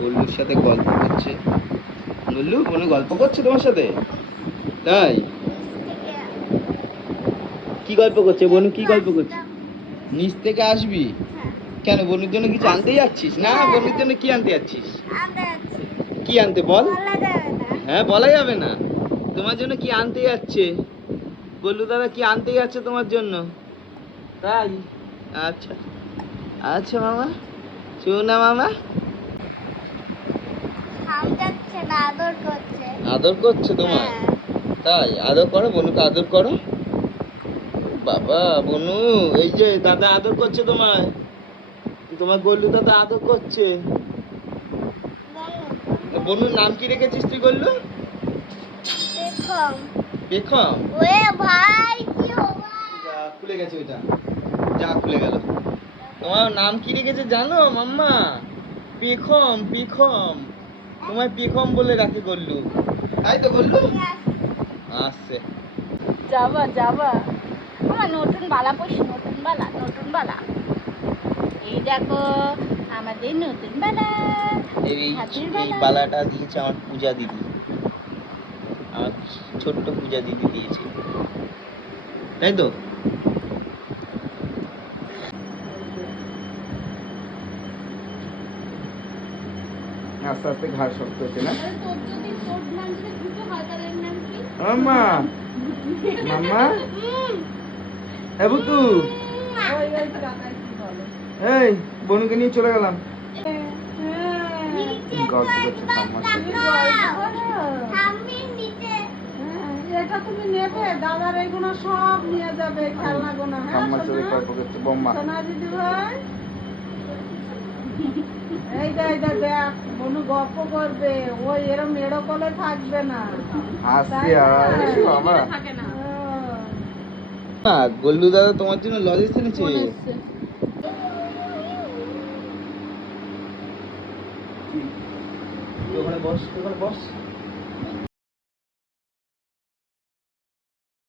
বল্লুর সাথে গল্প করছে। বল্লু কোনো গল্প করছে তোমার সাথে? তাই? কি গল্প করছে বনু? কি গল্প করছে? নিচ থেকে আসবি? কেন, বনুর জন্য কিছু আনতে যাচ্ছিস? না, বনুর জন্য কি আনতে যাচ্ছিস? কি আনতে বল? হ্যাঁ, বলা যাবে না। তোমার জন্য কি আনতে যাচ্ছে? বল্লু দাদা কি আনতে যাচ্ছে তোমার জন্য? তাই? আচ্ছা আচ্ছা মামা, শোনা মামা। আদর করছে তোমায়? তাই? আদর করো, বনুকে আদর করো। বাবা বনু, এই যে দাদা আদর করছে তোমায়। তোমার গল্লু দাদা আদর করছে। বনুর নাম কি রেখেছিস তুই গল্লু? পেখম। যা খুলে গেছে ওইটা, যা খুলে গেল। তোমার নাম কি রেখেছে জানো মাম্মা? পেখম, পেখম। তোমায় পেখম বলে ডাকে গল্লু। তাই তো গল্লু? আসছে। যাবা যাবা আমার নতুন বালা পড়ছি, নতুন বালা, নতুন বালা। এই দেখো আমাদের নতুন বালা, এই হাতির এই বালা। বালাটা দিয়েছে আমার পূজা দিদি, আমার ছোট্ট পূজা দিদি দিয়েছে। তাই তো? আস্তে আস্তে ঘাড় শক্ত হচ্ছে না? তোর যদি তোর নাম যদি দুটো হয় তাহলে এর নাম কি? মাম্মা, মাম্মা, এ বুতু, ওই ওই কাকাই কি বলে? এই বনুকে নিয়ে চলে গেলাম। গল্প করছে ঠাম্মার সাথে। এটা তুমি নেবে, দাদার এইগুলো সব নিয়ে যাবে, খেলনাগুলো। হ্যাঁ ঠাম্মার সাথে গল্প করছে বম্মা। সোনা দিদি ভাই, এই দেখ বনু গল্প করবে, ওই এরম এড়ো কলে থাকবে না। হাসছে আর বাবা। থাকে না। না, গল্লু দাদা তোমার জন্য লজেন্স এনেছে। তুই ওখানে বস, তুই ওখানে বস।